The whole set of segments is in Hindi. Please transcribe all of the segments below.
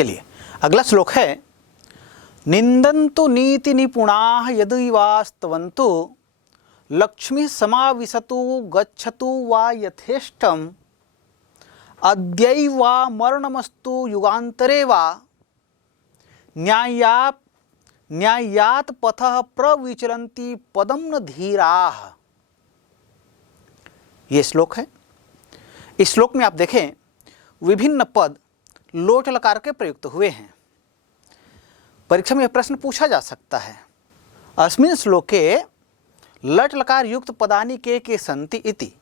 चलिए अगला श्लोक है, निंदन्तु नीति निपुणाः यदि लक्ष्मी समाविशतु गच्छतु वा यथेष्टम् अद्यैव वा मरणमस्तु युगान्तरे वा न्यायात् पथः प्रविचरन्ति पदं न धीराः। ये श्लोक है। इस श्लोक में आप देखें विभिन्न पद लोट लकार के प्रयुक्त हुए हैं। परीक्षा में यह प्रश्न पूछा जा सकता है, अस्मिन् श्लोके लट लकार युक्त पदानि के सन्ति इति।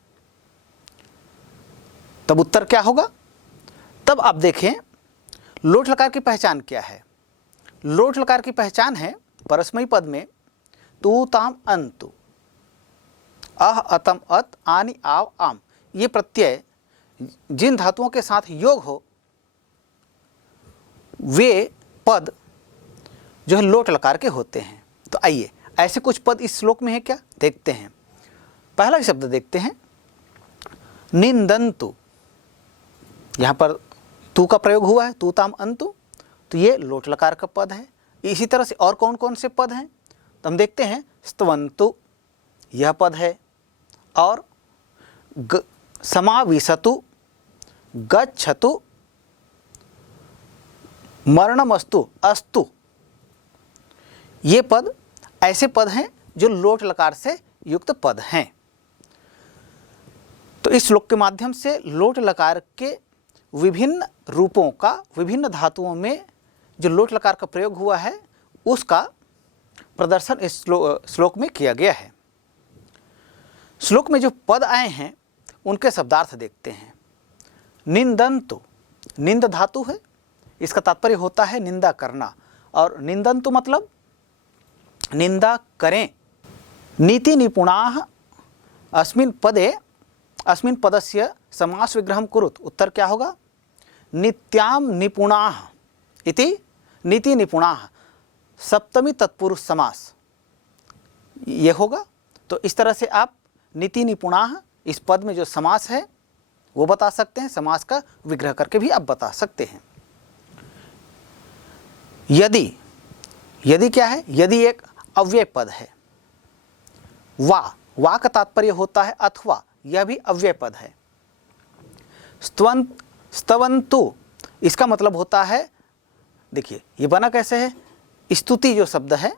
तब उत्तर क्या होगा? तब आप देखें लोट लकार की पहचान क्या है। लोट लकार की पहचान है परस्मयी पद में तू ताम अंतु, अह अतम अत आनि आव आम, ये प्रत्यय जिन धातुओं के साथ योग हो वे पद जो है लोट लकार के होते हैं। तो आइए ऐसे कुछ पद इस श्लोक में है क्या, देखते हैं। पहला शब्द देखते हैं, निंदन्तु। यहाँ पर तू का प्रयोग हुआ है, तू ताम अंतु, तो ये लोट लकार का पद है। इसी तरह से और कौन कौन से पद हैं तो हम देखते हैं, स्तवन्तु यह पद है, और समाविशतु, गच्छतु, मरणमस्तु, अस्तु, ये पद ऐसे पद हैं जो लोट लकार से युक्त पद हैं। तो इस श्लोक के माध्यम से लोट लकार के विभिन्न रूपों का, विभिन्न धातुओं में जो लोट लकार का प्रयोग हुआ है उसका प्रदर्शन इस श्लोक में किया गया है। श्लोक में जो पद आए हैं उनके शब्दार्थ देखते हैं। निंदन्तु, निंद धातु है, इसका तात्पर्य होता है निंदा करना, और निंदन्तु मतलब निंदा करें। नीति निपुणाः अस्मिन् पदस्य समास विग्रहं कुरुत। उत्तर क्या होगा? नित्याम निपुणाः इति नीति निपुणाः, सप्तमी तत्पुरुष समास ये होगा। तो इस तरह से आप नीति निपुणाः इस पद में जो समास है वो बता सकते हैं, समास का विग्रह करके भी आप बता सकते हैं। यदि क्या है? यदि एक अव्यय पद है। वा का तात्पर्य होता है अथवा, यह भी अव्यय पद है। स्तवन्तु, इसका मतलब होता है, देखिए ये बना कैसे है, स्तुति जो शब्द है,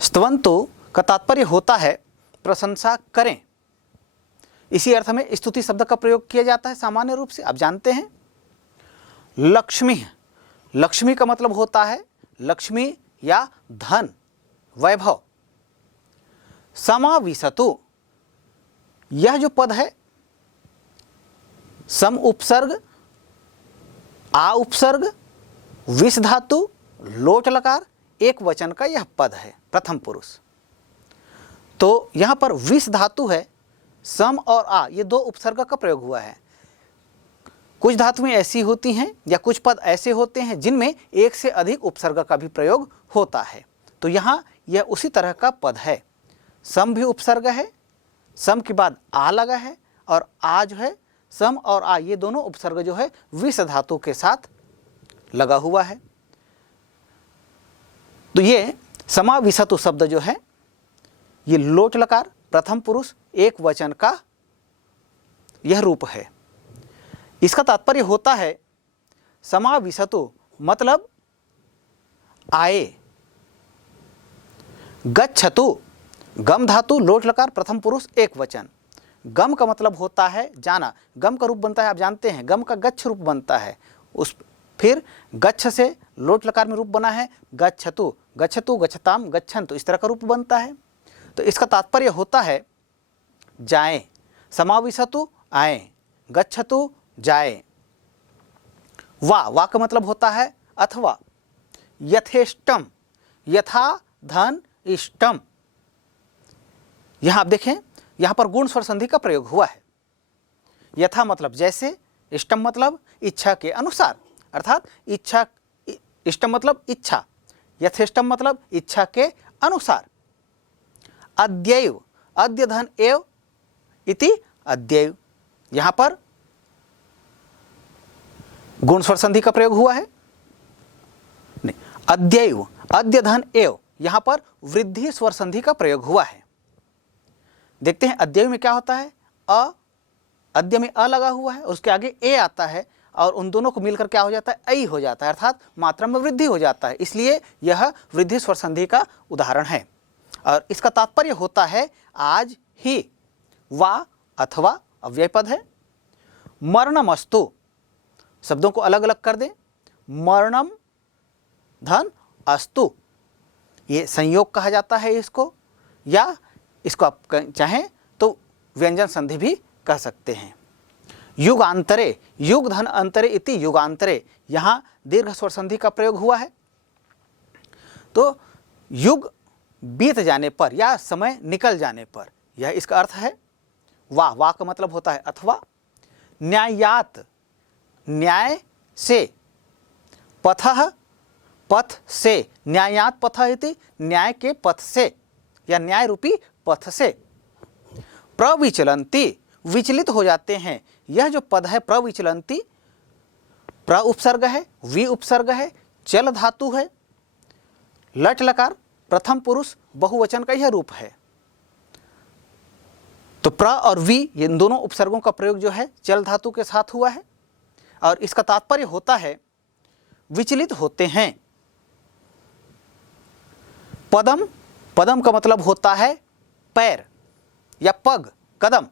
स्तवन्तु का तात्पर्य होता है प्रशंसा करें। इसी अर्थ में स्तुति शब्द का प्रयोग किया जाता है सामान्य रूप से, आप जानते हैं। लक्ष्मी, लक्ष्मी का मतलब होता है लक्ष्मी या धन, वैभव। समाविशतु, यह जो पद है सम उपसर्ग, आ उपसर्ग, विस धातु, लोट लकार, एक वचन का यह पद है, प्रथम पुरुष। तो यहाँ पर विस धातु है, सम और आ ये दो उपसर्ग का प्रयोग हुआ है। कुछ धातुएं ऐसी होती हैं या कुछ पद ऐसे होते हैं जिनमें एक से अधिक उपसर्ग का भी प्रयोग होता है। तो यहाँ यह उसी तरह का पद है। सम भी उपसर्ग है, सम के बाद आ लगा है, और आ जो है सम और आ ये दोनों उपसर्ग जो है विस धातु के साथ लगा हुआ है। तो ये समाविशतु शब्द जो है ये लोट लकार प्रथम पुरुष एक वचन का यह रूप है। इसका तात्पर्य होता है समाविशतु मतलब आए। गच्छतु, गम धातु, लोट लकार, प्रथम पुरुष एक वचन। गम का मतलब होता है जाना, गम का रूप बनता है, आप जानते हैं गम का गच्छ रूप बनता है। फिर गच्छ से लोट लकार में रूप बना है गच्छतु, गच्छतु, गच्छताम, गच्छन्तु, इस तरह का रूप बनता है। तो इसका तात्पर्य होता है जाएं। समाविशतु आए, गच्छतु जाए। वा का मतलब होता है अथवा। यथेष्टम, यथा धन इष्टम, यहां आप देखें यहां पर गुण स्वर संधि का प्रयोग हुआ है। यथा मतलब जैसे, इष्टम मतलब इच्छा के अनुसार, अर्थात इच्छा, इष्टम मतलब इच्छा, यथेष्टम मतलब इच्छा के अनुसार। अद्यैव, अद्य धन एव इति अद्यैव, यहाँ पर गुण स्वर संधि का प्रयोग हुआ है? नहीं। अद्यैव, अद्य धन एव, यहां पर वृद्धि स्वर संधि का प्रयोग हुआ है। देखते हैं अद्यैव में क्या होता है। अ, अद्य में अ लगा हुआ है, उसके आगे ए आता है और उन दोनों को मिलकर क्या हो जाता है, ऐ हो जाता है, अर्थात मात्रा में वृद्धि हो जाता है, इसलिए यह वृद्धि स्वर संधि का उदाहरण है। और इसका तात्पर्य होता है आज ही, वा अथवा अव्यय पद है। मरणमस्तु, शब्दों को अलग अलग कर दें, मरणम धन अस्तु, ये संयोग कहा जाता है इसको, या इसको आप चाहें तो व्यंजन संधि भी कह सकते हैं। युगांतरे, युग धन अंतरे इति युगांतरे, यहाँ दीर्घ स्वर संधि का प्रयोग हुआ है। तो युग बीत जाने पर या समय निकल जाने पर, यह इसका अर्थ है। वाह, वाह का मतलब होता है अथवा। न्यायात, न्याय से, पथः, पथ से, न्यायात पथः इति, न्याय के पथ से या न्याय रूपी पथ से। प्रविचलंती, विचलित हो जाते हैं, यह जो पद है प्रविचलंती, प्र उपसर्ग है, वि उपसर्ग है, चल धातु है, लट लकार प्रथम पुरुष बहुवचन का यह रूप है। तो प्र और वी, इन दोनों उपसर्गों का प्रयोग जो है चल धातु के साथ हुआ है और इसका तात्पर्य होता है विचलित होते हैं। पदम, पदम का मतलब होता है पैर या पग, कदम।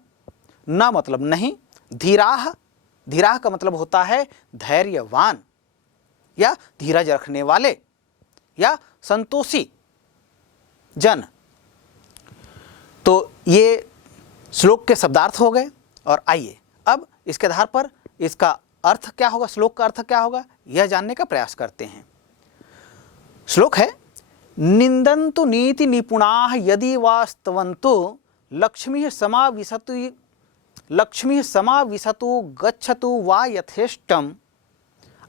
न मतलब नहीं। धीराह, धीराह का मतलब होता है धैर्यवान या धीरज रखने वाले या संतोषी जन। तो ये श्लोक के शब्दार्थ हो गए। और आइए अब इसके आधार पर इसका अर्थ क्या होगा, श्लोक का अर्थ क्या होगा, यह जानने का प्रयास करते हैं। श्लोक है, निंदन्तु नीति निपुणाः यदि वास्तवन्तु लक्ष्मीः समाविशतु गच्छतु वा यथेष्टम्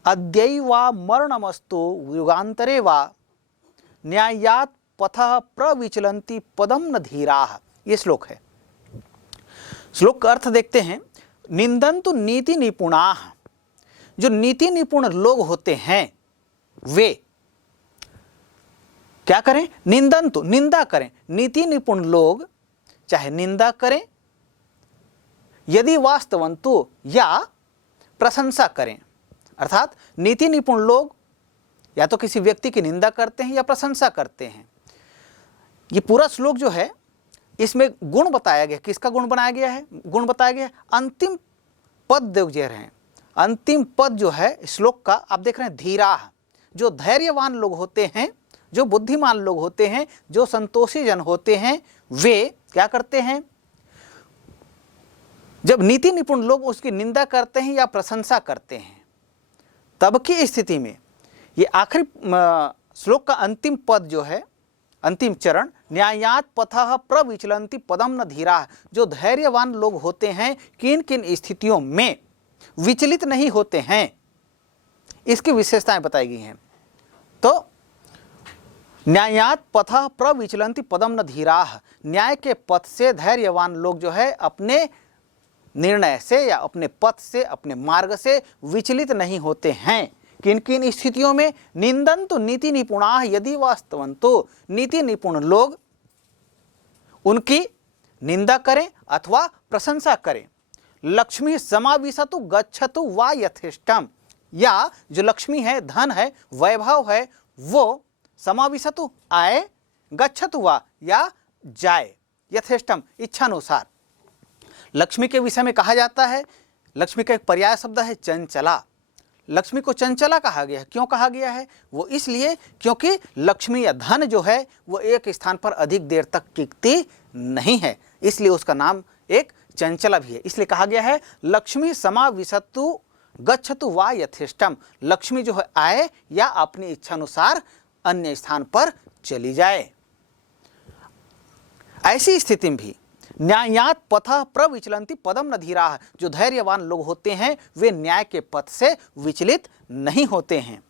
अद्यैव वा मरणमस्तु युगान्तरे वा न्यायात् पथः प्रविचलन्ति पदम न धीराः। ये श्लोक है। श्लोक का अर्थ देखते हैं। निंदन्तु नीति निपुणाः, जो नीति निपुण लोग होते हैं वे क्या करें, निंदन्तु, निंदा करें। नीति निपुण लोग चाहे निंदा करें, यदि वास्तवन्तु या प्रशंसा करें। अर्थात नीति निपुण लोग या तो किसी व्यक्ति की निंदा करते हैं या प्रशंसा करते हैं। ये पूरा श्लोक जो है इसमें गुण बताया गया। किसका गुण बनाया गया है, गुण बताया गया है। अंतिम पद देख रहे हैं, अंतिम पद जो है श्लोक का आप देख रहे हैं, धीराः, जो धैर्यवान लोग होते हैं, जो बुद्धिमान लोग होते हैं, जो संतोषी जन होते हैं, वे क्या करते हैं, जब नीति निपुण लोग उसकी निंदा करते हैं या प्रशंसा करते हैं, तब की स्थिति में ये आखिरी श्लोक का अंतिम पद जो है, अंतिम चरण, न्यायात् पथः प्रविचलन्ति पदम न धीराः, जो धैर्यवान लोग होते हैं किन किन स्थितियों में विचलित नहीं होते हैं, इसकी विशेषताएं बताई गई हैं। तो न्यायात् पथः प्रविचलन्ति पदम न धीराः, न्याय के पथ से धैर्यवान लोग जो है अपने निर्णय से या अपने पथ से, अपने मार्ग से विचलित नहीं होते हैं। किन किन स्थितियों में, निंदन्तु नीति निपुणाः यदि वास्तवन्तु, नीति निपुण लोग उनकी निंदा करें अथवा प्रशंसा करें। लक्ष्मी समाविशतु गच्छतु वा यथेष्टम, या जो लक्ष्मी है, धन है, वैभव है, वो समाविशतु आए, गच्छतु वा या जाए, यथेष्टम इच्छानुसार। लक्ष्मी के विषय में कहा जाता है, लक्ष्मी का एक पर्याय शब्द है चंचला। लक्ष्मी को चंचला कहा गया है। क्यों कहा गया है, वो इसलिए क्योंकि लक्ष्मी या धन जो है वो एक स्थान पर अधिक देर तक टिकती नहीं है, इसलिए उसका नाम एक चंचला भी है। इसलिए कहा गया है लक्ष्मी समाविशतु गच्छतु वा यथेष्टम, लक्ष्मी जो है आए या अपनी इच्छानुसार अन्य स्थान पर चली जाए। ऐसी स्थिति में भी न्यायात् पथः प्रविचलन्ति पदम न धीराः, जो धैर्यवान लोग होते हैं वे न्याय के पथ से विचलित नहीं होते हैं।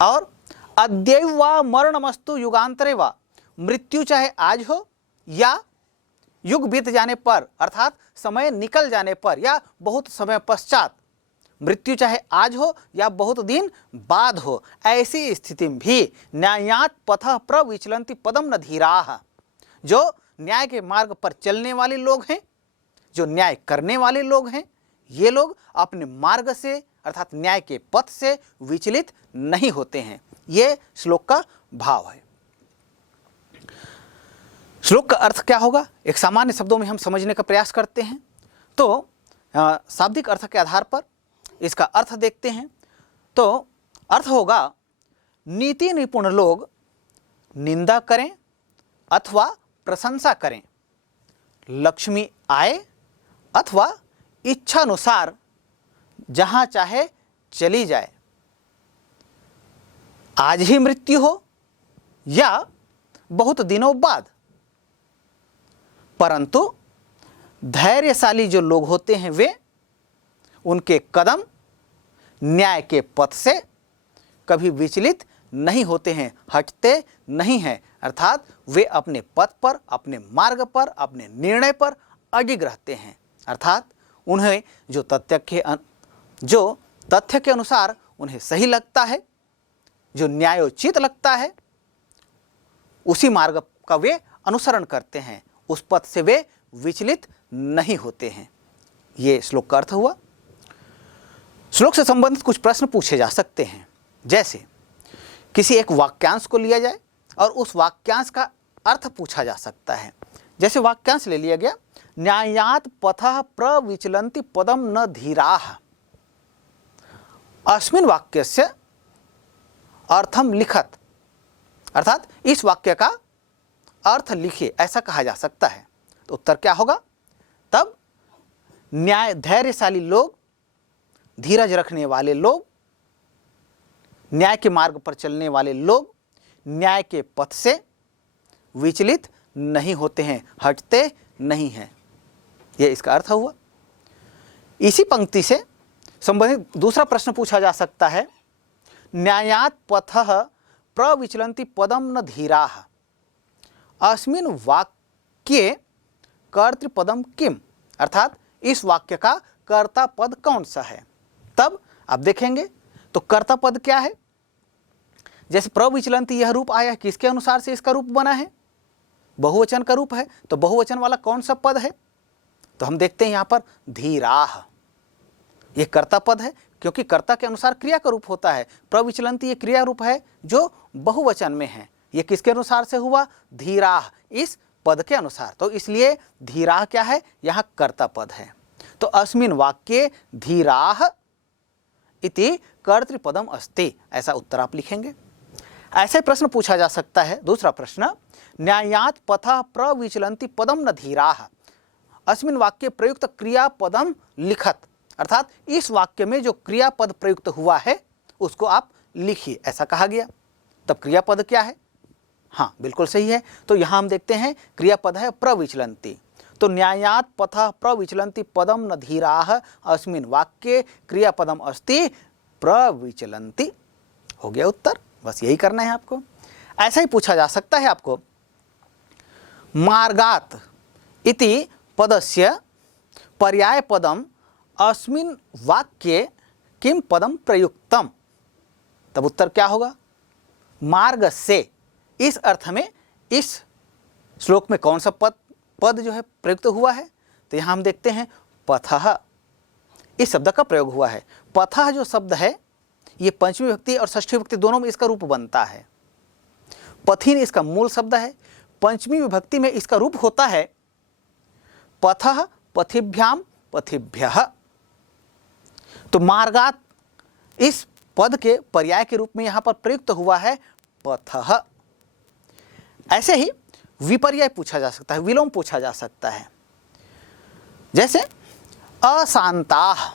और अद्यैव वा मरणमस्तु युगांतरे वा, मृत्यु चाहे आज हो या युग बीत जाने पर, अर्थात समय निकल जाने पर या बहुत समय पश्चात, मृत्यु चाहे आज हो या बहुत दिन बाद हो, ऐसी स्थिति में भी न्यायात् पथः प्रविचलन्ति पदम न धीराः। जो न्याय के मार्ग पर चलने वाले लोग हैं, जो न्याय करने वाले लोग हैं, ये लोग अपने मार्ग से अर्थात न्याय के पथ से विचलित नहीं होते हैं। ये श्लोक का भाव है। श्लोक का अर्थ क्या होगा, एक सामान्य शब्दों में हम समझने का प्रयास करते हैं। तो शाब्दिक अर्थ के आधार पर इसका अर्थ देखते हैं। तो अर्थ होगा, नीति निपुण लोग निंदा करें अथवा प्रशंसा करें, लक्ष्मी आए अथवा इच्छानुसार जहां चाहे चली जाए, आज ही मृत्यु हो या बहुत दिनों बाद, परंतु धैर्यशाली जो लोग होते हैं वे उनके कदम न्याय के पथ से कभी विचलित नहीं होते हैं, हटते नहीं हैं। अर्थात वे अपने पथ पर, अपने मार्ग पर, अपने निर्णय पर अडिग रहते हैं। अर्थात उन्हें जो तथ्य के अनुसार उन्हें सही लगता है, जो न्यायोचित लगता है, उसी मार्ग का वे अनुसरण करते हैं, उस पथ से वे विचलित नहीं होते हैं। ये श्लोक का अर्थ हुआ। श्लोक से संबंधित कुछ प्रश्न पूछे जा सकते हैं, जैसे किसी एक वाक्यांश को लिया जाए और उस वाक्यांश का अर्थ पूछा जा सकता है। जैसे वाक्यांश ले लिया गया, न्यायात् पथः प्रविचलन्ति पदम न धीराः, अस्मिन् वाक्यस्य अर्थम लिखत, अर्थात इस वाक्य का अर्थ लिखिए, ऐसा कहा जा सकता है। तो उत्तर क्या होगा, तब धैर्यशाली लोग, धीरज रखने वाले लोग, न्याय के मार्ग पर चलने वाले लोग न्याय के पथ से विचलित नहीं होते हैं, हटते नहीं हैं। यह इसका अर्थ हुआ। इसी पंक्ति से संबंधित दूसरा प्रश्न पूछा जा सकता है, न्यायात् पथः प्रविचलन्ति पदम न धीराः, अस्मिन् वाक्ये कर्तृपदम किम, अर्थात इस वाक्य का कर्ता पद कौन सा है। तब आप देखेंगे तो कर्ता पद क्या है। जैसे प्रविचलन्ति यह रूप आया है, किसके अनुसार से इसका रूप बना है, बहुवचन का रूप है। तो बहुवचन वाला कौन सा पद है, तो हम देखते हैं यहाँ पर धीराः, यह कर्ता पद है, क्योंकि कर्ता के अनुसार क्रिया का रूप होता है। प्रविचलन्ति ये क्रिया रूप है जो बहुवचन में है। ये किसके अनुसार से हुआ, धीराः, इस पद के अनुसार। तो इसलिए धीराः क्या है, यहाँ कर्ता पद है। तो अस्मिन् वाक्ये धीराः इति कर्तृपदम अस्ति, ऐसा उत्तर आप लिखेंगे। ऐसे प्रश्न पूछा जा सकता है। दूसरा प्रश्न, न्यायात् पथः प्रविचलन्ति पदम न धीराः, अस्मिन् वाक्ये प्रयुक्त क्रियापदम लिखत, अर्थात इस वाक्य में जो क्रियापद प्रयुक्त हुआ है उसको आप लिखिए, ऐसा कहा गया। तब क्रियापद क्या है, हाँ बिल्कुल सही है। तो यहाँ हम देखते हैं क्रियापद है प्रविचलन्ति। तो न्यायात् पथः प्रविचलन्ति पदम न धीराः, अस्मिन् वाक्ये क्रियापदम अस्ति प्रविचलन्ति। हो गया उत्तर, बस यही करना है आपको। ऐसा ही पूछा जा सकता है आपको, मार्गात् इति पदस्य पर्याय पदम अस्मिन् वाक्ये किम पदम प्रयुक्तम। तब उत्तर क्या होगा, मार्ग से, इस अर्थ में इस श्लोक में कौन सा पद जो है प्रयुक्त हुआ है। तो यहाँ हम देखते हैं पथः, इस शब्द का प्रयोग हुआ है। पथः जो शब्द है ये पंचमी विभक्ति और षष्ठी विभक्ति दोनों में इसका रूप बनता है। पथिन इसका मूल शब्द है, पंचमी विभक्ति में इसका रूप होता है पथः पथिभ्याम पथिभ्यः। तो मार्गात् इस पद के पर्याय के रूप में यहाँ पर प्रयुक्त हुआ है पथः। ऐसे ही विपर्यय पूछा जा सकता है, विलोम पूछा जा सकता है। जैसे अशान्ताः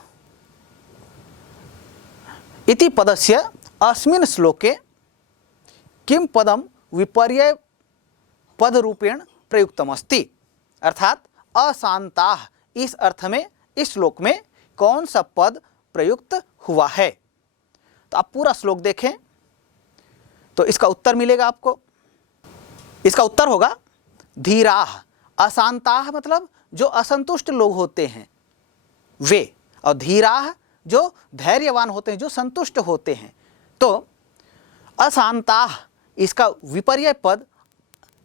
इति पदस्य अस्मिन् श्लोके किम पदम विपर्यय पद रूपेण प्रयुक्तमस्ति, अर्थात अशान्ताः इस अर्थ में इस श्लोक में कौन सा पद प्रयुक्त हुआ है। तो आप पूरा श्लोक देखें तो इसका उत्तर मिलेगा आपको। इसका उत्तर होगा धीराः। अशान्ताः मतलब जो असंतुष्ट लोग होते हैं वे, और धीराः जो धैर्यवान होते हैं, जो संतुष्ट होते हैं। तो अशांताः इसका विपर्य पद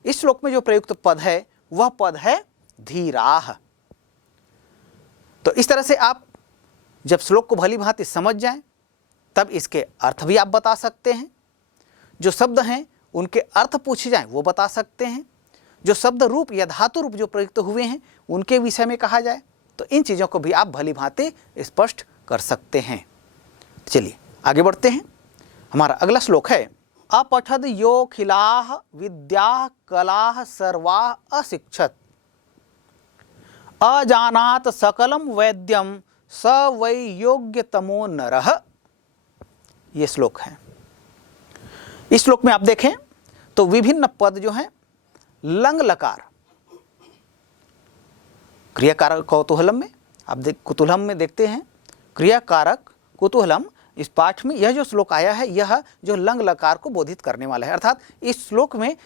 इस श्लोक में जो प्रयुक्त पद है वह पद है धीराः। तो इस तरह से आप जब श्लोक को भली भांति समझ जाएं तब इसके अर्थ भी आप बता सकते हैं। जो शब्द हैं उनके अर्थ पूछे जाएं वो बता सकते हैं। जो शब्द रूप या धातु रूप जो प्रयुक्त हुए हैं उनके विषय में कहा जाए तो इन चीज़ों को भी आप भली भांति स्पष्ट कर सकते हैं। चलिए आगे बढ़ते हैं। हमारा अगला श्लोक है अपठद यो खिलाः विद्याः कलाः सर्वाः अशिक्षत अजानात सकलम वैद्यम स वै योग्यतमो नरः। ये श्लोक है। इस श्लोक में आप देखें तो विभिन्न पद जो हैं लंग लकार क्रियाकारक कौतूहलम में आप कुतूहलम में देखते हैं क्रियाकारक कुतूहलम। इस पाठ में यह जो श्लोक आया है यह जो लंग लकार को बोधित करने वाला है, अर्थात इस श्लोक में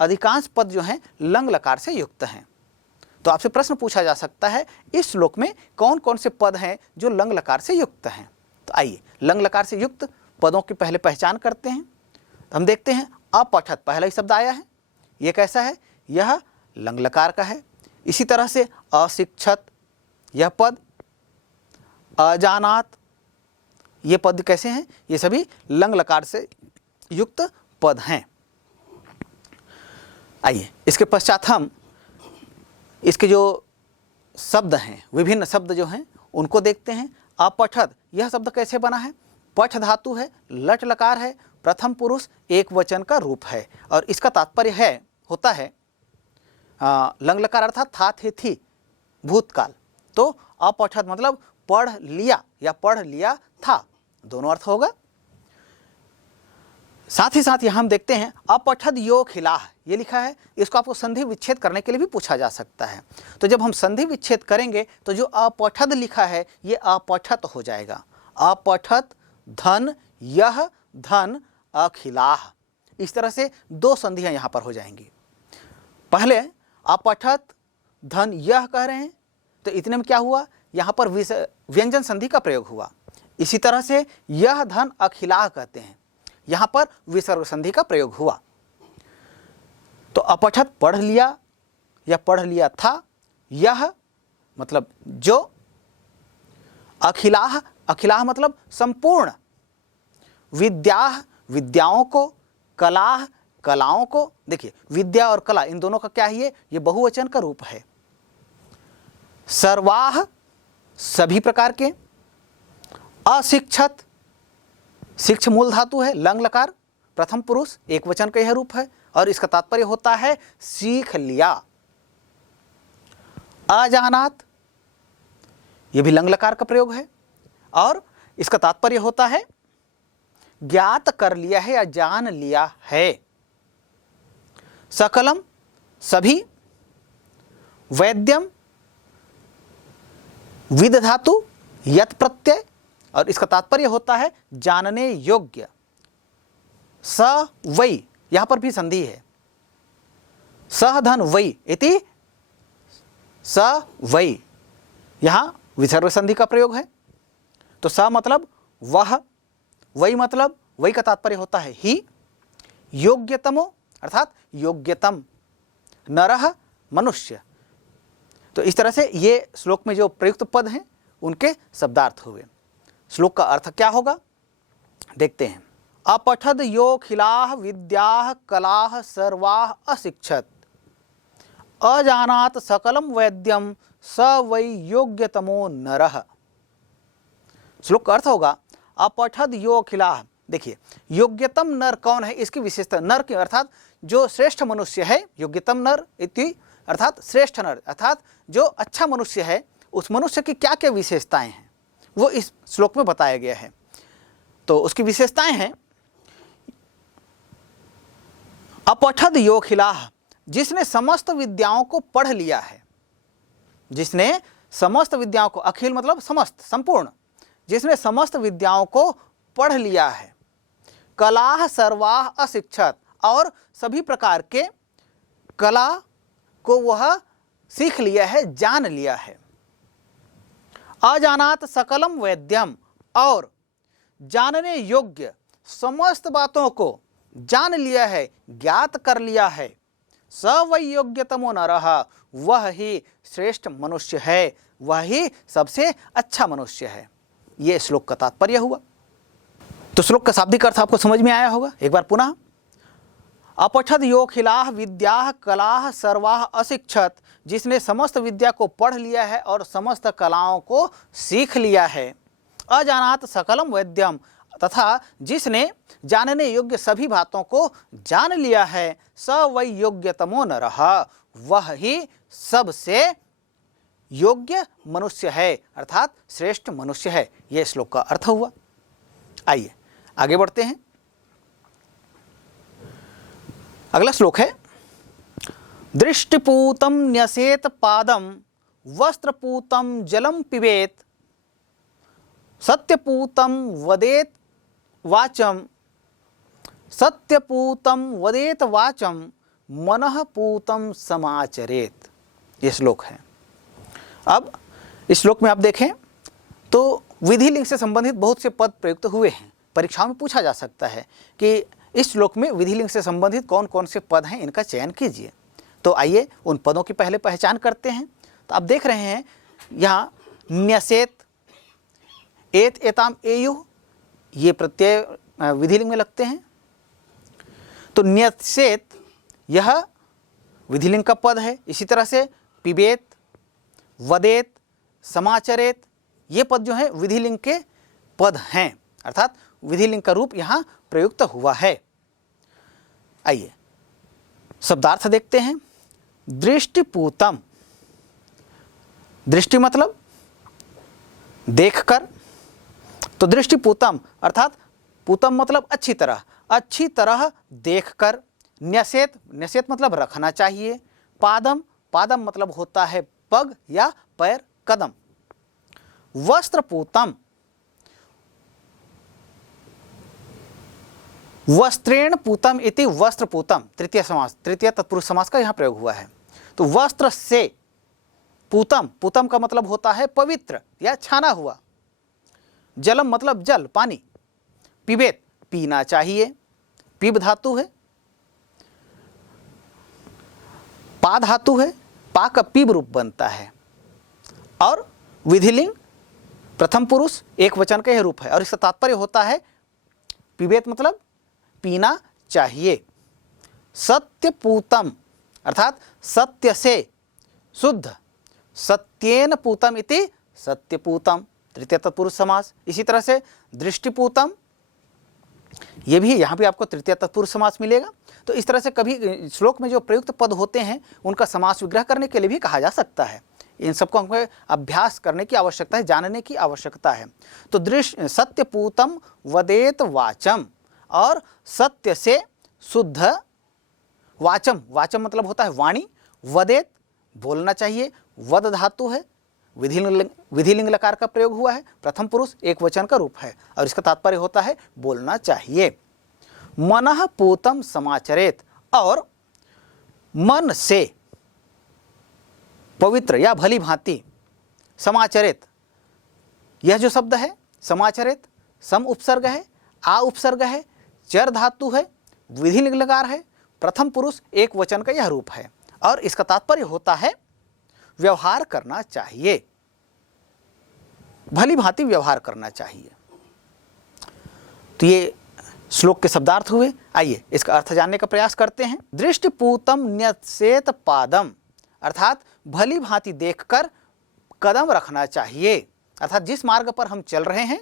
अधिकांश पद जो हैं लंग लकार से युक्त हैं। तो आपसे प्रश्न पूछा जा सकता है इस श्लोक में कौन कौन से पद हैं जो लंग लकार से युक्त हैं। तो आइए लंग लकार से युक्त पदों की पहले पहचान करते हैं। तो हम देखते हैं अपठत पहला ही शब्द आया है, ये कैसा है, यह लंग लकार का है। इसी तरह से अशिक्षत यह पद, अजानात ये पद कैसे हैं, ये सभी लंग लकार से युक्त पद हैं। आइए इसके पश्चात हम इसके जो शब्द हैं विभिन्न शब्द जो हैं उनको देखते हैं। अपठद यह शब्द कैसे बना है, पठ धातु है, लट लकार है, प्रथम पुरुष एक वचन का रूप है और इसका तात्पर्य होता है लंग लकार अर्थात था थे थी भूतकाल। तो अपठद मतलब पढ़ लिया या पढ़ लिया था, दोनों अर्थ होगा। साथ ही साथ यहां हम देखते हैं अपठद यो खिलाः ये लिखा है, इसको आपको संधि विच्छेद करने के लिए भी पूछा जा सकता है। तो जब हम संधि विच्छेद करेंगे तो जो अपठद लिखा है ये अपठत हो जाएगा। अपठत धन यह धन अखिलाः, इस तरह से दो संधियां यहां पर हो जाएंगी। पहले अपठत धन यह कह रहे हैं तो इतने में क्या हुआ, यहां पर व्यंजन संधि का प्रयोग हुआ। इसी तरह से यह धन अखिलाः कहते हैं, यहां पर विसर्ग संधि का प्रयोग हुआ। तो अपठत पढ़ लिया या पढ़ लिया था, यह मतलब जो, अखिलाः अखिलाः मतलब संपूर्ण, विद्याः विद्याओं को, कलाः कलाओं को। देखिए विद्या और कला इन दोनों का क्या है, ये बहुवचन का रूप है। सर्वाः सभी प्रकार के, अशिक्षत शिक्ष मूल धातु है, लंग लकार प्रथम पुरुष एक वचन का यह रूप है और इसका तात्पर्य होता है सीख लिया। अजानात यह भी लंग लकार का प्रयोग है और इसका तात्पर्य होता है ज्ञात कर लिया है या जान लिया है। सकलम सभी, वैद्यम विद धातु यत प्रत्यय और इसका तात्पर्य होता है जानने योग्य। स वै यहां पर भी संधि है, सह धन वै इति स वै, यहां विसर्ग संधि का प्रयोग है। तो स मतलब वह, वै मतलब वै का तात्पर्य होता है ही, योग्यतमो अर्थात योग्यतम, नरः मनुष्य। तो इस तरह से ये श्लोक में जो प्रयुक्त पद हैं उनके शब्दार्थ हुए। श्लोक का अर्थ क्या होगा देखते हैं। अपठद यो खिलाः विद्याः कलाः सर्वाः अशिक्षत अजानात सकलम वैद्यम स वै योग्यतमो नरः। श्लोक का अर्थ होगा अपठद यो खिलाः। देखिए योग्यतम नर कौन है, इसकी विशेषता नर की अर्थात जो श्रेष्ठ मनुष्य है, योग्यतम नर इति अर्थात श्रेष्ठ नर अर्थात जो अच्छा मनुष्य है, उस मनुष्य की क्या क्या विशेषताएं हैं वो इस श्लोक में बताया गया है। तो उसकी विशेषताएं हैं अपठद यो खिलाः जिसने समस्त विद्याओं को पढ़ लिया है, जिसने समस्त विद्याओं को, अखिल मतलब समस्त संपूर्ण, जिसने समस्त विद्याओं को पढ़ लिया है। कलाः सर्वाः अशिक्षत और सभी प्रकार के कला को वह सीख लिया है, जान लिया है। अजानात सकलम वैद्यम और जानने योग्य समस्त बातों को जान लिया है, ज्ञात कर लिया है, स वै योग्यतमो नरः, वह ही श्रेष्ठ मनुष्य है, वह ही सबसे अच्छा मनुष्य है। यह श्लोक का तात्पर्य हुआ। तो श्लोक का शाब्दिक अर्थ आपको समझ में आया होगा। एक बार पुनः, अपठद यो खिलाह विद्या कलाह सर्वाह अशिक्षत, जिसने समस्त विद्या को पढ़ लिया है और समस्त कलाओं को सीख लिया है। अजानात सकलम वैद्यम, तथा जिसने जानने योग्य सभी बातों को जान लिया है। स वै योग्यतमो नरः, वह ही सबसे योग्य मनुष्य है, अर्थात श्रेष्ठ मनुष्य है। यह श्लोक का अर्थ हुआ। आइए आगे बढ़ते हैं। अगला श्लोक है, दृष्टिपूतम न्यसेत पादम, वस्त्रपूतम जलम पिबेत, सत्यपूतम वदेत वाचम, सत्यपूतम वदेत वाचम, मनःपूतम समाचरेत। ये श्लोक है। अब इस श्लोक में आप देखें तो विधि लिंग से संबंधित बहुत से पद प्रयुक्त हुए हैं। परीक्षाओं में पूछा जा सकता है कि इस श्लोक में विधि लिंग से संबंधित कौन कौन से पद हैं, इनका चयन कीजिए। तो आइए उन पदों की पहले पहचान करते हैं। तो आप देख रहे हैं यहाँ न्यसेत, एत एताम एयुः, ये प्रत्यय विधिलिंग में लगते हैं। तो न्यसेत यह विधिलिंग का पद है। इसी तरह से पिबेत, वदेत, समाचरेत, ये पद जो है विधिलिंग के पद हैं, अर्थात विधिलिंग का रूप यहाँ प्रयुक्त हुआ है। आइए शब्दार्थ देखते हैं। दृष्टिपूतम, दृष्टि मतलब देखकर, तो दृष्टिपूतम अर्थात पूतम मतलब अच्छी तरह देखकर। न्यसेत, न्यसेत मतलब रखना चाहिए। पादम, पादम मतलब होता है पग या पैर, कदम। वस्त्रपूतम, वस्त्रेण पूतम इति वस्त्रपूतम, तृतीय समास, तृतीय तत्पुरुष समास का यहाँ प्रयोग हुआ है। तो वस्त्र से पूतम, पूतम का मतलब होता है पवित्र या छाना हुआ। जलम मतलब जल, पानी। पिबेत, पीना चाहिए, पीब धातु है। पा धातु है, पा का पीब रूप बनता है। और विधिलिंग प्रथम पुरुष एक वचन का यह रूप है और इसका तात्पर्य होता है पिबेत मतलब पीना चाहिए। सत्यपूतम अर्थात सत्य से शुद्ध, सत्येन पूतम इति सत्यपूतम, तृतीय तत्पुरुष समास। इसी तरह से दृष्टिपूतम, ये भी यहाँ पे आपको तृतीय तत्पुरुष समास मिलेगा। तो इस तरह से कभी श्लोक में जो प्रयुक्त पद होते हैं उनका समास विग्रह करने के लिए भी कहा जा सकता है। इन सबको हमें अभ्यास करने की आवश्यकता है, जानने की आवश्यकता है। तो सत्यपूतम वदेत वाचम, और सत्य से शुद्ध, वाचम, वाचम मतलब होता है वाणी, वदेत बोलना चाहिए, वद धातु है, विधिलिंग लकार का प्रयोग हुआ है, प्रथम पुरुष एक वचन का रूप है और इसका तात्पर्य होता है बोलना चाहिए। मनः पूतम समाचरेत, और मन से पवित्र या भली भांति समाचरेत, यह जो शब्द है समाचरेत, सम उपसर्ग है, आ उपसर्ग है, चर धातु है, विधिलिंग लकार है, प्रथम पुरुष एक वचन का यह रूप है और इसका तात्पर्य होता है व्यवहार करना चाहिए, भली भांति व्यवहार करना चाहिए। तो ये श्लोक के शब्दार्थ हुए। आइए इसका अर्थ जानने का प्रयास करते हैं। दृष्टिपूतम न्यसेत पादम, अर्थात भली भांति देखकर कदम रखना चाहिए, अर्थात जिस मार्ग पर हम चल रहे हैं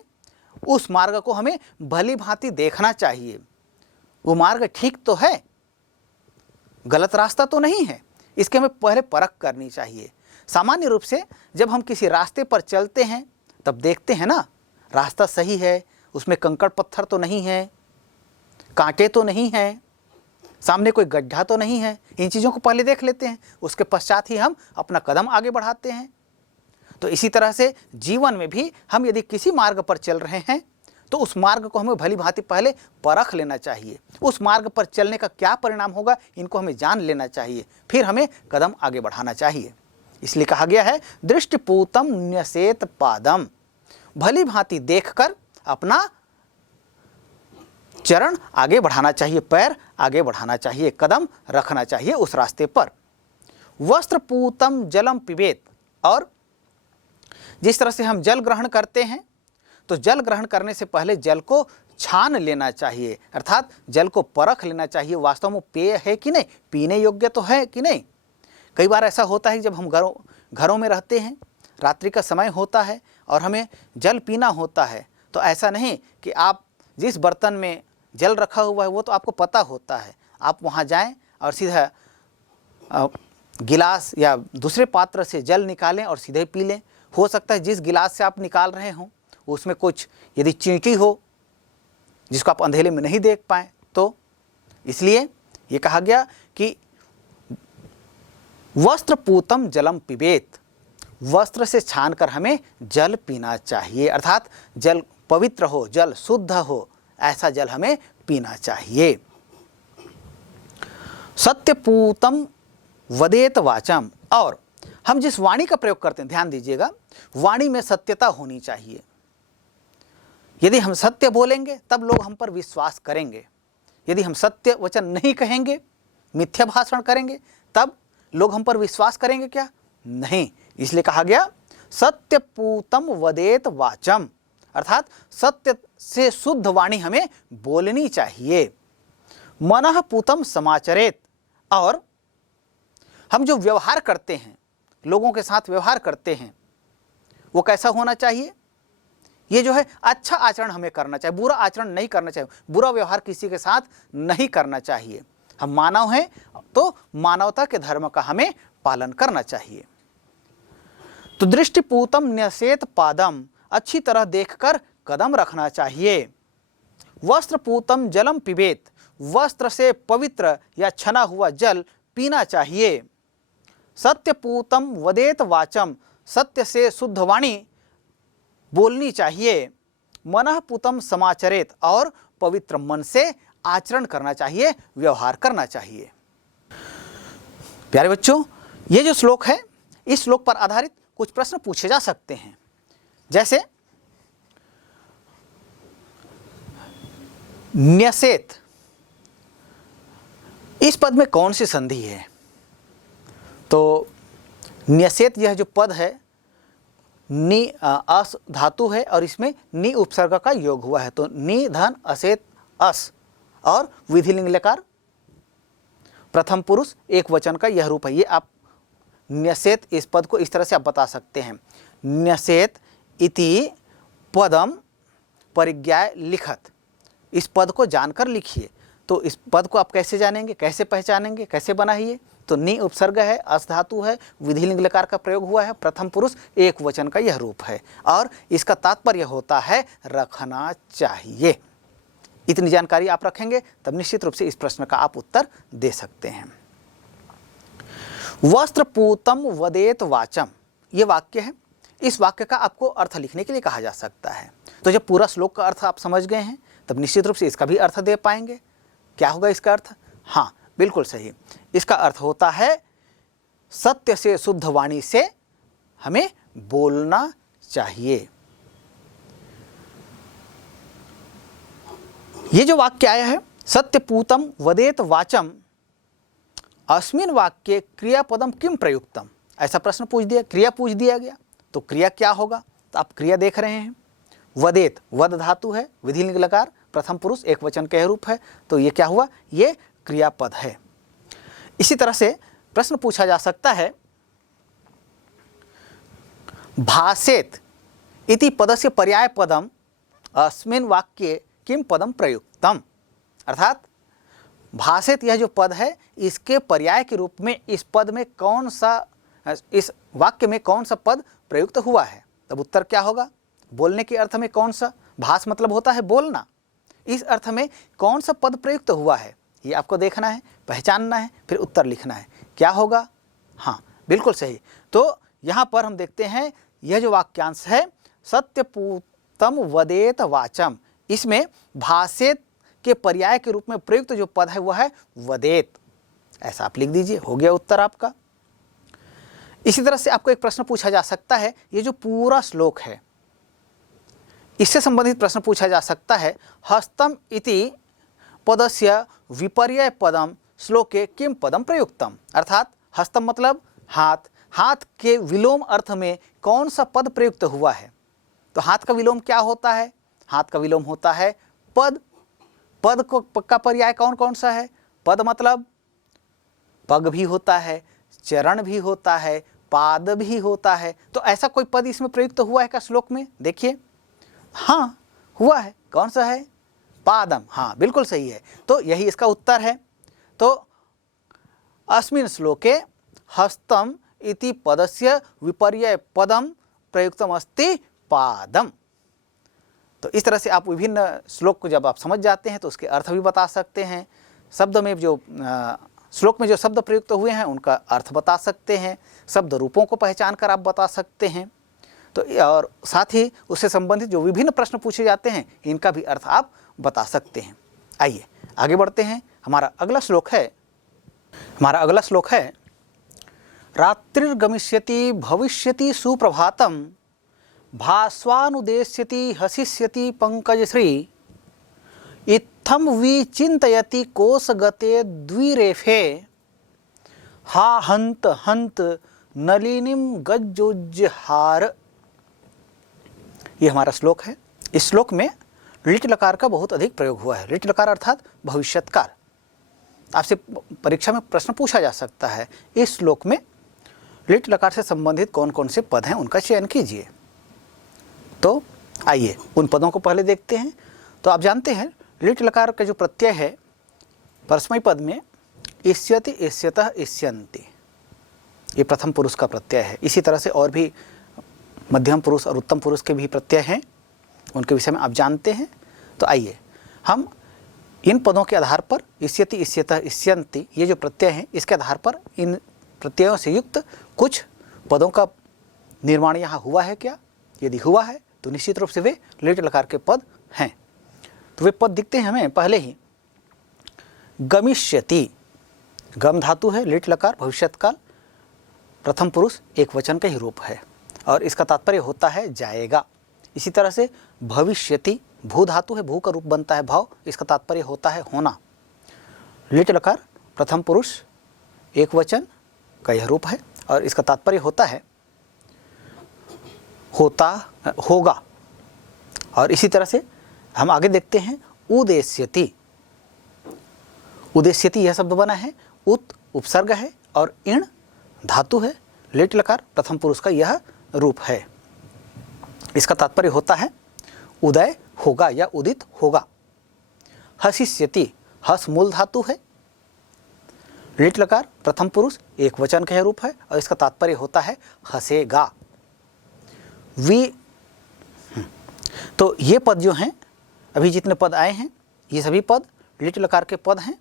उस मार्ग को हमें भली भांति देखना चाहिए। वो मार्ग ठीक तो है, गलत रास्ता तो नहीं है, इसके हमें पहले परख करनी चाहिए। सामान्य रूप से जब हम किसी रास्ते पर चलते हैं तब देखते हैं ना, रास्ता सही है, उसमें कंकड़ पत्थर तो नहीं है, कांटे तो नहीं हैं, सामने कोई गड्ढा तो नहीं है। इन चीज़ों को पहले देख लेते हैं, उसके पश्चात ही हम अपना कदम आगे बढ़ाते हैं। तो इसी तरह से जीवन में भी हम यदि किसी मार्ग पर चल रहे हैं तो उस मार्ग को हमें भली भांति पहले परख लेना चाहिए। उस मार्ग पर चलने का क्या परिणाम होगा इनको हमें जान लेना चाहिए, फिर हमें कदम आगे बढ़ाना चाहिए। इसलिए कहा गया है दृष्टिपूतम न्यसेत पादम, भली भांति देखकर अपना चरण आगे बढ़ाना चाहिए, पैर आगे बढ़ाना चाहिए, कदम रखना चाहिए उस रास्ते पर। वस्त्र पूतम जलम पिबेत, और जिस तरह से हम जल ग्रहण करते हैं तो जल ग्रहण करने से पहले जल को छान लेना चाहिए, अर्थात जल को परख लेना चाहिए, वास्तव में पेय है कि नहीं, पीने योग्य तो है कि नहीं। कई बार ऐसा होता है जब हम घरों में रहते हैं, रात्रि का समय होता है और हमें जल पीना होता है, तो ऐसा नहीं कि आप जिस बर्तन में जल रखा हुआ है वो तो आपको पता होता है, आप वहाँ जाएं और सीधा गिलास या दूसरे पात्र से जल निकालें और सीधे पी लें। हो सकता है जिस गिलास से आप निकाल रहे हों उसमें कुछ यदि चींटी हो जिसको आप अंधेरे में नहीं देख पाएँ, तो इसलिए ये कहा गया कि वस्त्र पूतम जलम पिबेत, वस्त्र से छानकर हमें जल पीना चाहिए, अर्थात जल पवित्र हो, जल शुद्ध हो, ऐसा जल हमें पीना चाहिए। सत्यपूतम वदेत वाचम, और हम जिस वाणी का प्रयोग करते हैं, ध्यान दीजिएगा, वाणी में सत्यता होनी चाहिए। यदि हम सत्य बोलेंगे तब लोग हम पर विश्वास करेंगे, यदि हम सत्य वचन नहीं कहेंगे, मिथ्या भाषण करेंगे, तब लोग हम पर विश्वास करेंगे क्या? नहीं। इसलिए कहा गया सत्यपूतम वदेत वाचम, अर्थात सत्य से शुद्ध वाणी हमें बोलनी चाहिए। मनः पूतम समाचरेत, और हम जो व्यवहार करते हैं, लोगों के साथ व्यवहार करते हैं, वो कैसा होना चाहिए? ये जो है अच्छा आचरण हमें करना चाहिए, बुरा आचरण नहीं करना चाहिए, बुरा व्यवहार किसी के साथ नहीं करना चाहिए। हम मानव हैं तो मानवता के धर्म का हमें पालन करना चाहिए। तो दृष्टिपूतम न्यसेत पादम, अच्छी तरह देखकर कदम रखना चाहिए। वस्त्रपूतम जलम पिबेत, वस्त्र से पवित्र या छना हुआ जल पीना चाहिए। सत्यपूतम वदेत वाचम, सत्य से शुद्ध वाणी बोलनी चाहिए। मनःपूतम समाचरेत, और पवित्र मन से आचरण करना चाहिए, व्यवहार करना चाहिए। प्यारे बच्चों, ये जो श्लोक है, इस श्लोक पर आधारित कुछ प्रश्न पूछे जा सकते हैं। जैसे न्यसेत, इस पद में कौन सी संधि है? तो न्यसेत यह जो पद है नि अस धातु है और इसमें नि उपसर्ग का योग हुआ है, तो नि धन असेत अस, और विधिलिंग लकार प्रथम पुरुष एक वचन का यह रूप है। ये आप न्यसेत, इस पद को इस तरह से आप बता सकते हैं, न्यसेत इति पदम परिज्ञाय लिखत, इस पद को जानकर लिखिए। तो इस पद को आप कैसे जानेंगे, कैसे पहचानेंगे, कैसे बनाइए? तो नि उपसर्ग है, अस धातु है, विधिलिंग लकार का प्रयोग हुआ है, प्रथम पुरुष एक वचन का यह रूप है, और इसका तात्पर्य होता है रखना चाहिए। इतनी जानकारी आप रखेंगे तब निश्चित रूप से इस प्रश्न का आप उत्तर दे सकते हैं। वस्त्रपूतम वदेत वाचम, ये वाक्य है, इस वाक्य का आपको अर्थ लिखने के लिए कहा जा सकता है। तो जब पूरा श्लोक का अर्थ आप समझ गए हैं तब निश्चित रूप से इसका भी अर्थ दे पाएंगे। क्या होगा इसका अर्थ? हाँ, बिल्कुल सही, इसका अर्थ होता है सत्य से शुद्ध वाणी से हमें बोलना चाहिए। ये जो वाक्य आया है सत्यपूतम वदेत वाचम, अस्मिन वाक्य क्रियापदम किम प्रयुक्तम, ऐसा प्रश्न पूछ दिया, क्रिया पूछ दिया गया, तो क्रिया क्या होगा? तो आप क्रिया देख रहे हैं, वदेत, वद धातु है, विधिलिंग लकार प्रथम पुरुष एक वचन के रूप है, तो ये क्या हुआ? ये क्रियापद है। इसी तरह से प्रश्न पूछा जा सकता है भासेत इति पदस्य पर्याय पदम अस्मिन वाक्ये किम पदम प्रयुक्तम, अर्थात भासेत यह जो पद है इसके पर्याय के रूप में इस पद में कौन सा, इस वाक्य में कौन सा पद प्रयुक्त हुआ है? तब उत्तर क्या होगा? बोलने के अर्थ में कौन सा, भास मतलब होता है बोलना, इस अर्थ में कौन सा पद प्रयुक्त हुआ है ये आपको देखना है, पहचानना है, फिर उत्तर लिखना है। क्या होगा? हाँ, बिल्कुल सही। तो यहाँ पर हम देखते हैं यह जो वाक्यांश है सत्यपूतम वदेत वाचम, इसमें भासेत के पर्याय के रूप में प्रयुक्त जो पद है वह है वदेत, ऐसा आप लिख दीजिए, हो गया उत्तर आपका। इसी तरह से आपको एक प्रश्न पूछा जा सकता है, ये जो पूरा श्लोक है इससे संबंधित प्रश्न पूछा जा सकता है, हस्तम इति पदस्य विपर्यय पदम श्लोके किम पदम प्रयुक्तम। अर्थात हस्तम मतलब हाथ, हाथ के विलोम अर्थ में कौन सा पद प्रयुक्त हुआ है। तो हाथ का विलोम क्या होता है? हाथ का विलोम होता है पद। पद को का पर्याय कौन कौन सा है? पद मतलब पग भी होता है, चरण भी होता है, पाद भी होता है। तो ऐसा कोई पद इसमें प्रयुक्त हुआ है क्या श्लोक में? देखिए, हाँ हुआ है। कौन सा है? पादम। हाँ बिल्कुल सही है। तो यही इसका उत्तर है। तो अस्मिन् श्लोके हस्तम इति पदस्य विपर्यय पदम प्रयुक्तम अस्ति पादम। तो इस तरह से आप विभिन्न श्लोक को जब आप समझ जाते हैं तो उसके अर्थ भी बता सकते हैं। शब्द में जो श्लोक में जो शब्द प्रयुक्त हुए हैं उनका अर्थ बता सकते हैं, शब्द रूपों को पहचान कर आप बता सकते हैं। तो और साथ ही उससे संबंधित जो विभिन्न प्रश्न पूछे जाते हैं इनका भी अर्थ आप बता सकते हैं। आइए आगे बढ़ते हैं। हमारा अगला श्लोक है रात्रिर्गमिष्यति भविष्यति सुप्रभातम भास्वानुदेश्यति हसिष्यति पंकजश्री इत्थम विचिन्तयति कोशगते द्विरेफे हा हंत हंत नलिनीम गज्जोज्जहार। ये हमारा श्लोक है। इस श्लोक में लिट लकार का बहुत अधिक प्रयोग हुआ है। लिट लकार अर्थात भविष्यत्काल। आपसे परीक्षा में प्रश्न पूछा जा सकता है, इस श्लोक में लिट लकार से संबंधित कौन कौन से पद हैं उनका चयन कीजिए। तो आइए उन पदों को पहले देखते हैं। तो आप जानते हैं लिट लकार का जो प्रत्यय है परस्मैपद पद में इष्यति, इष्यतः, इष्यन्ति, ये प्रथम पुरुष का प्रत्यय है। इसी तरह से और भी मध्यम पुरुष और उत्तम पुरुष के भी प्रत्यय हैं, उनके विषय में आप जानते हैं। तो आइए हम इन पदों के आधार पर इष्यति, इष्यतः, इष्यन्ति ये जो प्रत्यय हैं इसके आधार पर इन प्रत्ययों से युक्त कुछ पदों का निर्माण यहाँ हुआ है क्या? यदि हुआ है तो निश्चित रूप से वे लिट लकार के पद हैं। तो वे पद दिखते हैं हमें पहले ही। गमिष्यति, गम धातु है, लिट लकार, भविष्यत्काल, प्रथम पुरुष एक वचन का ही रूप है और इसका तात्पर्य होता है जाएगा। इसी तरह से भविष्यति, भू धातु है, भू का रूप बनता है भाव, इसका तात्पर्य होता है होना। लिट लकार प्रथम पुरुष एक वचन का यह रूप है और इसका तात्पर्य होता है होता, होगा। और इसी तरह से हम आगे देखते हैं उदेश्यति। उदेश्यति यह शब्द बना है, उत उपसर्ग है और इण धातु है, लिट लकार प्रथम पुरुष का यह रूप है। इसका तात्पर्य होता है उदय होगा या उदित होगा। हसिष्यति, हस मूल धातु है, लिट लकार प्रथम पुरुष एक वचन का रूप है और इसका तात्पर्य होता है हंसेगा। तो ये पद जो हैं, अभी जितने पद आए हैं ये सभी पद लिट लकार के पद हैं।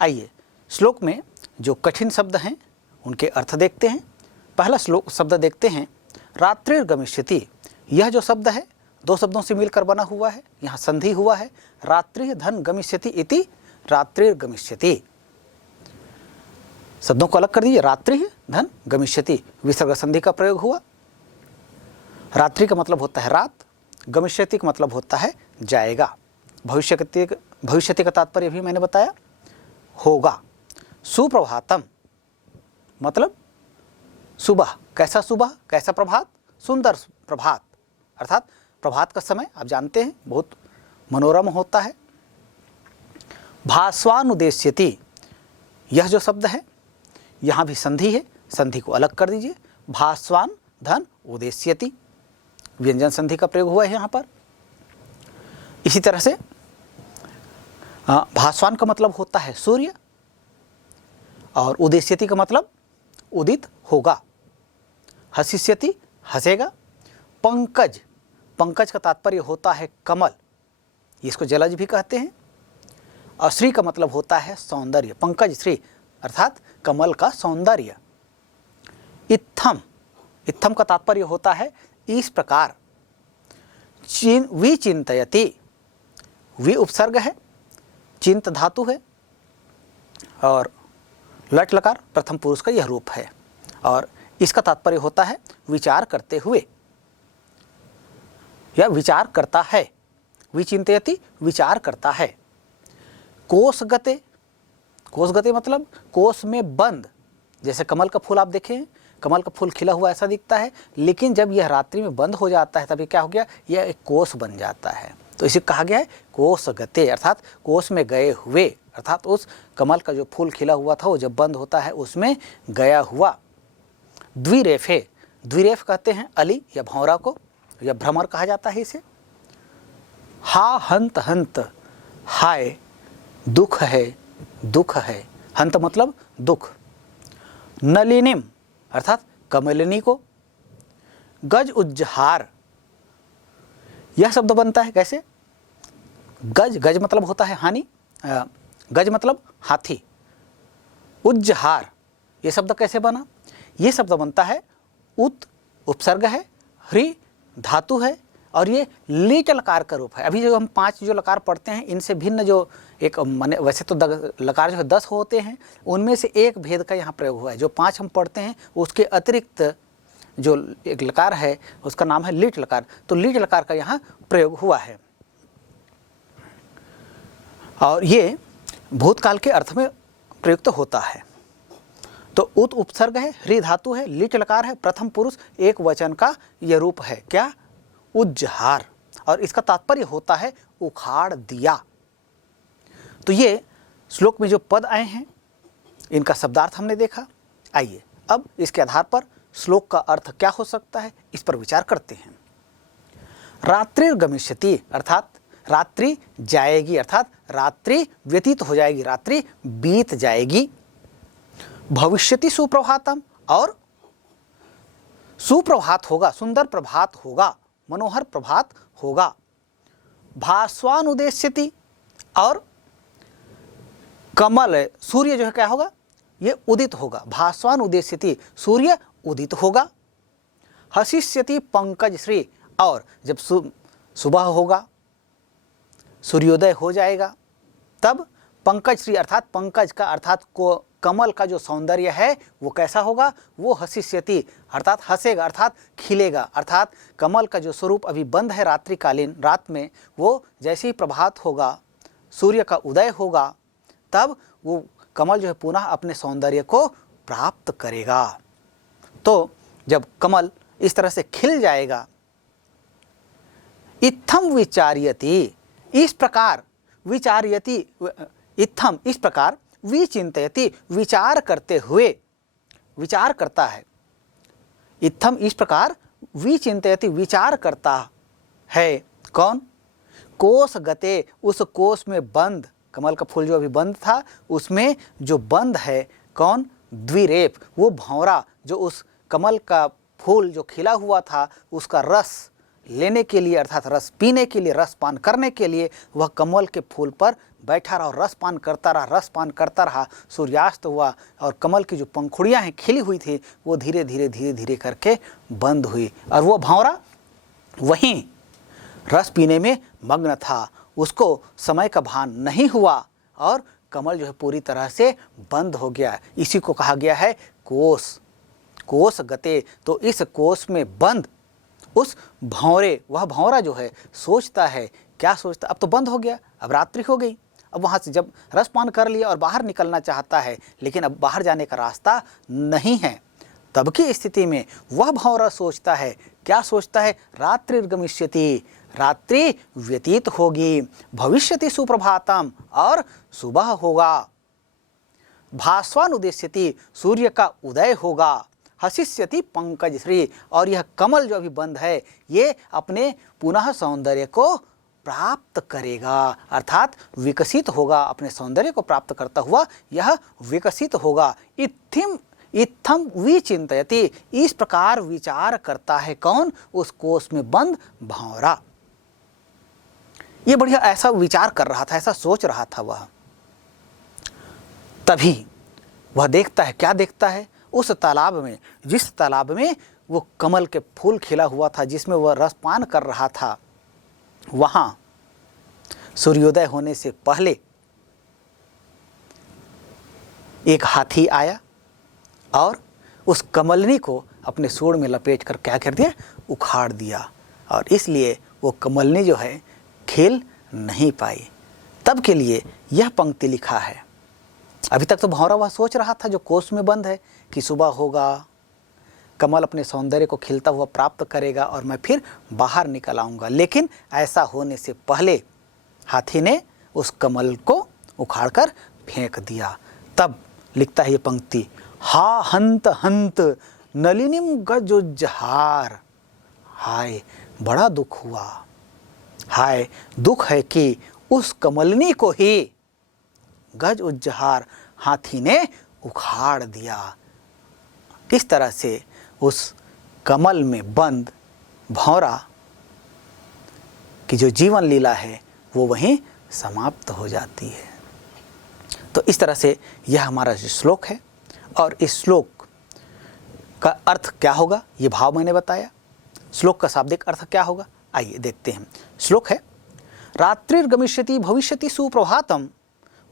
आइए श्लोक में जो कठिन शब्द हैं उनके अर्थ देखते हैं। पहला श्लोक शब्द देखते हैं रात्रिर्गमिष्यति। यह जो शब्द है दो शब्दों से मिलकर बना हुआ है, यहाँ संधि हुआ है। रात्रि धन गमिष्यति इति रात्रिर्गमिष्यति। शब्दों को अलग कर दीजिए, रात्रि धन गमिष्यति, विसर्ग संधि का प्रयोग हुआ। रात्रि का मतलब होता है रात, गमिष्यति का मतलब होता है जाएगा। भविष्यति का तात्पर्य भी मैंने बताया होगा। सुप्रभातम मतलब सुबह, कैसा सुबह, कैसा प्रभात, सुंदर प्रभात, अर्थात प्रभात का समय आप जानते हैं बहुत मनोरम होता है। भास्वानुदेश्यति, यह जो शब्द है यहाँ भी संधि है, संधि को अलग कर दीजिए। भास्वान धन उदेश्यति, व्यंजन संधि का प्रयोग हुआ है यहाँ पर। इसी तरह से भास्वान का मतलब होता है सूर्य और उदेश्यति का मतलब उदित होगा। हसिष्यति हंसेगा। पंकज, पंकज का तात्पर्य होता है कमल, इसको जलज भी कहते हैं। और श्री का मतलब होता है सौंदर्य, पंकज श्री अर्थात कमल का सौंदर्य। इत्थम, इत्थम का तात्पर्य होता है इस प्रकार। विचिन्तयति, वि उपसर्ग है, चिंत धातु है और लट लकार प्रथम पुरुष का यह रूप है और इसका तात्पर्य होता है विचार करते हुए। या विचार करता है। विचिंतयति विचार करता है। कोशगते, कोशगते मतलब कोश में बंद। जैसे कमल का फूल आप देखें, कमल का फूल खिला हुआ ऐसा दिखता है, लेकिन जब यह रात्रि में बंद हो जाता है तब ये क्या हो गया, यह एक कोश बन जाता है। तो इसे कहा गया है कोशगते, अर्थात कोश में गए हुए, अर्थात उस कमल का जो फूल खिला हुआ था वो जब बंद होता है उसमें गया हुआ। द्विरेफे, द्विरेफ कहते हैं अली या भौरा को, या भ्रमर कहा जाता है इसे। हा हंत हंत, हाय दुख है, दुख है, हंत मतलब दुख। नलिनीम अर्थात कमलिनी को। गज उज्जहार, यह शब्द बनता है कैसे, गज, गज मतलब होता है हानि, गज मतलब हाथी। उज्जहार ये शब्द कैसे बना, ये शब्द बनता है उत उपसर्ग है, ह्री धातु है, और ये लीट लकार का रूप है। अभी जो हम 5 जो लकार पढ़ते हैं इनसे भिन्न जो एक माने, वैसे तो लकार जो है 10 होते हैं, उनमें से एक भेद का यहाँ प्रयोग हुआ है। जो 5 हम पढ़ते हैं उसके अतिरिक्त जो एक लकार है उसका नाम है लीट लकार, तो लीट लकार का यहाँ प्रयोग हुआ है। और ये भूतकाल के अर्थ में प्रयुक्त होता है। तो उत उपसर्ग है, ह्री धातु है, लीट लकार है, प्रथम पुरुष एक वचन का यह रूप है, क्या, उज्जहार, और इसका तात्पर्य होता है उखाड़ दिया। तो ये श्लोक में जो पद आए हैं इनका शब्दार्थ हमने देखा। आइए अब इसके आधार पर श्लोक का अर्थ क्या हो सकता है इस पर विचार करते हैं। रात्रिर्गमिष्यति अर्थात रात्रि जाएगी, अर्थात रात्रि व्यतीत हो जाएगी, रात्रि बीत जाएगी। भविष्यति सुप्रभातम, और सुप्रभात होगा, सुंदर प्रभात होगा, मनोहर प्रभात होगा। भास्वानुदेश्यति, और कमल सूर्य जो है क्या होगा, ये उदित होगा। भास्वानुदेश्यति सूर्य उदित होगा। हसिष्यति पंकज श्री, और जब सुबह होगा, सूर्योदय हो जाएगा, तब पंकज श्री अर्थात पंकज का अर्थात को कमल का जो सौंदर्य है वो कैसा होगा, वो हसिष्यति अर्थात हंसेगा, अर्थात खिलेगा। अर्थात कमल का जो स्वरूप अभी बंद है रात्रिकालीन, रात में, वो जैसे ही प्रभात होगा, सूर्य का उदय होगा, तब वो कमल जो है पुनः अपने सौंदर्य को प्राप्त करेगा। तो जब कमल इस तरह से खिल जाएगा, इत्थम विचार्यति, इस प्रकार विचार्यति, इत्थम इस प्रकार, विचिंतयति विचार करते हुए, विचार करता है। इत्थम इस प्रकार, विचिंतयति विचार करता है, कौन, कोश गते उस कोश में बंद, कमल का फूल जो अभी बंद था उसमें जो बंद है, कौन, द्विरेफ वो भौरा जो उस कमल का फूल जो खिला हुआ था उसका रस लेने के लिए अर्थात रस पीने के लिए, रस पान करने के लिए वह कमल के फूल पर बैठा रहा और रस पान करता रहा, रस पान करता रहा। सूर्यास्त हुआ और कमल की जो पंखुड़ियाँ हैं खिली हुई थी वो धीरे धीरे धीरे धीरे करके बंद हुई, और वो भौरा वहीं रस पीने में मग्न था, उसको समय का भान नहीं हुआ और कमल जो है पूरी तरह से बंद हो गया। इसी को कहा गया है कोश, कोश गते। तो इस कोश में बंद उस भौरे, वह भौरा जो है सोचता है, क्या सोचता, अब तो बंद हो गया, अब रात्रि हो गई, अब वहाँ से जब रसपान कर लिया और बाहर निकलना चाहता है लेकिन अब बाहर जाने का रास्ता नहीं है, तब की स्थिति में वह भौरा सोचता है, क्या सोचता है, रात्रिर्गमिष्यति, रात्रि व्यतीत होगी, भविष्यति सुप्रभातम और सुबह होगा, भास्वानुदेश्यति सूर्य का उदय होगा, हसिष्यति पंकज श्री और यह कमल जो अभी बंद है ये अपने पुनः सौंदर्य को प्राप्त करेगा, अर्थात विकसित होगा, अपने सौंदर्य को प्राप्त करता हुआ यह विकसित होगा। इत्थम विचिंतयति, इस प्रकार विचार करता है कौन, उस कोश में बंद भौरा। ये बढ़िया ऐसा विचार कर रहा था, ऐसा सोच रहा था वह। तभी वह देखता है, क्या देखता है, उस तालाब में, जिस तालाब में वो कमल के फूल खिला हुआ था, जिसमें वह रसपान कर रहा था, वहां सूर्योदय होने से पहले एक हाथी आया और उस कमलनी को अपने सूंड में लपेट कर क्या कर दिया, उखाड़ दिया, और इसलिए वो कमलनी जो है खिल नहीं पाई। तब के लिए यह पंक्ति लिखा है। अभी तक तो भंवरा वह सोच रहा था जो कोष में बंद है कि सुबह होगा, कमल अपने सौंदर्य को खिलता हुआ प्राप्त करेगा और मैं फिर बाहर निकल आऊँगा। लेकिन ऐसा होने से पहले हाथी ने उस कमल को उखाड़कर फेंक दिया। तब लिखता है ये पंक्ति, हा हंत हंत नलिनीम गजोज्जहार। हाय बड़ा दुख हुआ, हाय दुख है कि उस कमलनी को ही गज उज्जहार हाथी ने उखाड़ दिया। इस तरह से उस कमल में बंद भंवरा की जो जीवन लीला है वो वहीं समाप्त हो जाती है। तो इस तरह से यह हमारा जो श्लोक है, और इस श्लोक का अर्थ क्या होगा ये भाव मैंने बताया। श्लोक का शाब्दिक अर्थ क्या होगा आइए देखते हैं। श्लोक है, रात्रिर्गमिष्यति भविष्यति सुप्रभातम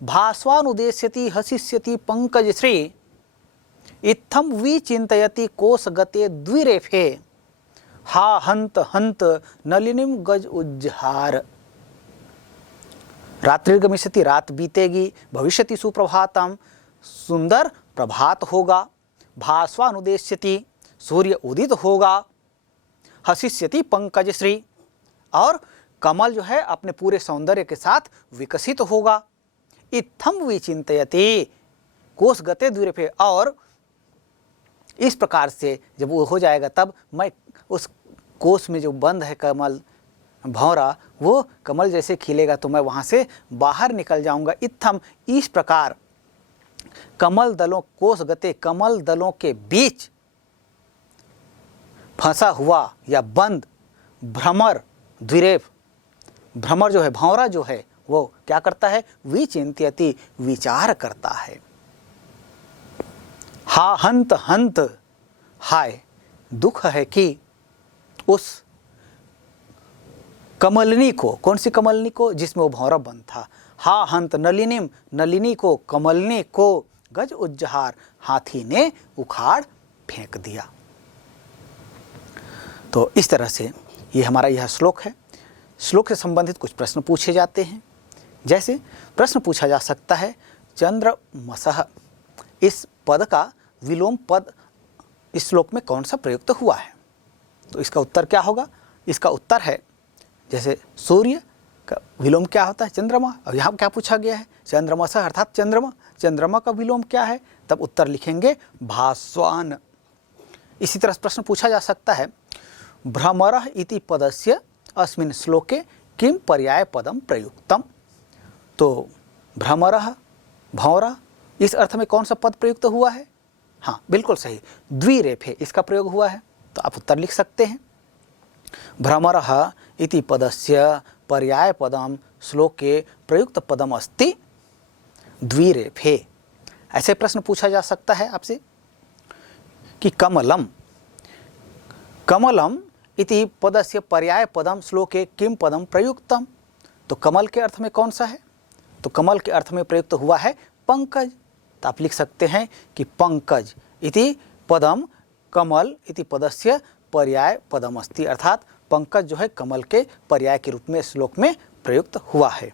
भास्वानुदेश्यति हसिष्यति पंकजश्री इत्थम विचिन्तयति कोशगते द्विरेफे हा हंत हंत नलिनीम गज उज्जहार। रात्रिर्गमिष्यति रात बीतेगी, भविष्यति सुप्रभातम सुंदर प्रभात होगा, भास्वानुदेश्यति सूर्य उदित होगा, हसिष्यति पंकजश्री और कमल जो है अपने पूरे सौंदर्य के साथ विकसित होगा। इत्थम विचिन्तयति कोशगते द्विरेफे, और इस प्रकार से जब वो हो जाएगा तब मैं उस कोष में जो बंद है कमल भंवरा, वो कमल जैसे खिलेगा तो मैं वहाँ से बाहर निकल जाऊंगा। इत्थम इस प्रकार कमल दलों कोशगते कमल दलों के बीच फंसा हुआ या बंद भ्रमर द्विरेफ, भ्रमर जो है भंवरा जो है वो क्या करता है, विचिन्त्यति विचार करता है। हा हंत हंत, हाय दुख है कि उस कमलनी को, कौन सी कमलनी को, जिसमें वो भंवरा बंद था। हा हंत नलिनीम, नलिनी को, कमलनी को गज उज्जहार हाथी ने उखाड़ फेंक दिया। तो इस तरह से ये हमारा यह श्लोक है। श्लोक से संबंधित कुछ प्रश्न पूछे जाते हैं। जैसे प्रश्न पूछा जा सकता है, चंद्रमसः इस पद का विलोम पद इस श्लोक में कौन सा प्रयुक्त हुआ है? तो इसका उत्तर क्या होगा? इसका उत्तर है, जैसे सूर्य का विलोम क्या होता है, चंद्रमा। और यहाँ क्या पूछा गया है, चंद्रमसः अर्थात चंद्रमा, चंद्रमा का विलोम क्या है? तब उत्तर लिखेंगे भास्वान। इसी तरह प्रश्न पूछा जा सकता है, भ्रमरः इति पदस्य अस्मिन् श्लोके किम पर्याय पदम प्रयुक्तम। तो भ्रमरः भंवरा इस अर्थ में कौन सा पद प्रयुक्त हुआ है? हाँ बिल्कुल सही, द्विरेफे इसका प्रयोग हुआ है। तो आप उत्तर लिख सकते हैं, भ्रमरः इति पदस्य पर्याय पदम श्लोके प्रयुक्त पदम अस्ति द्विरेफे। ऐसे प्रश्न पूछा जा सकता है आपसे कि कमलम, कमलम इति पदस्य पर्याय पदम श्लोके किम पदम प्रयुक्तम। तो कमल के अर्थ में कौन सा है? तो कमल के अर्थ में प्रयुक्त हुआ है पंकज। तो आप लिख सकते हैं कि पंकज इति पदम कमल इति पदस्य पर्याय पदम अस्ति, अर्थात पंकज जो है कमल के पर्याय के रूप में श्लोक में प्रयुक्त हुआ है।